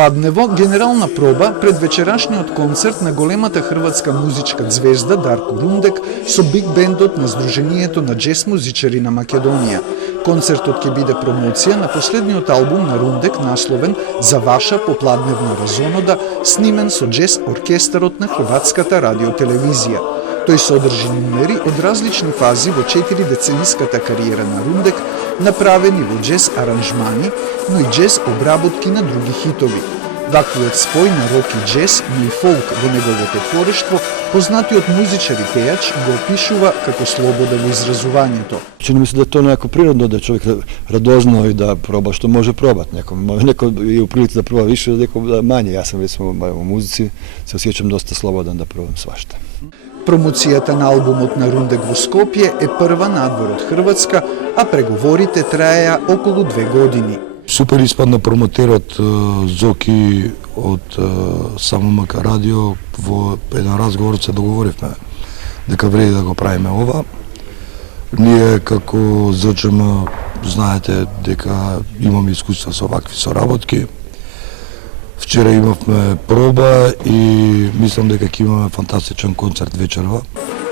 Пладнево генерална проба пред вечерашниот концерт на големата хрватска музичка звезда Дарко Рундек со биг бендот на Сдруженијето на џез музичари на Македонија. Концертот ќе биде промоција на последниот албум на Рундек насловен "За ваша попладневна разонода", снимен со џез оркестарот на Хрватската радиотелевизија. Тој содржи numери од различни фази во 4-децениската кариера на Рундек, направени во џез аранжмани, но и џез обработки на други хитови. Ваквиот спој на рок и џез, но и фолк во неговото творештво, познатиот музичар и пејач го опишува како слобода во изразувањето. Чини ми се да е тоа некако природно, да човек радозно и да проба што може пробат. Некој е у прилици да проба више, некој мање. Јас сам речемо во музици, се осеќам доста слободен да пробам свашта. Промоцијата на албумот на Рундек во Скопје е прва надвор од Хрватска, а преговорите траеа околу 2 години. Супер испадна промотерот Зоки од СММК радио. Во еден разговор се договоривме дека вреди да го правиме ова. Ние како ЗЧМ знаете дека имаме искуство со вакви соработки. Вчера имавме проба и мислам дека ќе имаме фантастичен концерт вечерва.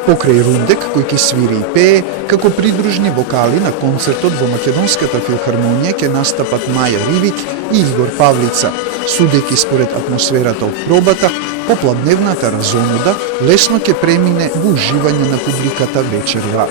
Покрај Рундек, кој ќе свири и пее, како придружни вокали на концертот во Македонската филхармонија ќе настапат Маја Ривик и Игор Павлица. Судејќи според атмосферата од пробата, попладневната разонода лесно ќе премине во уживање на публиката вечерва.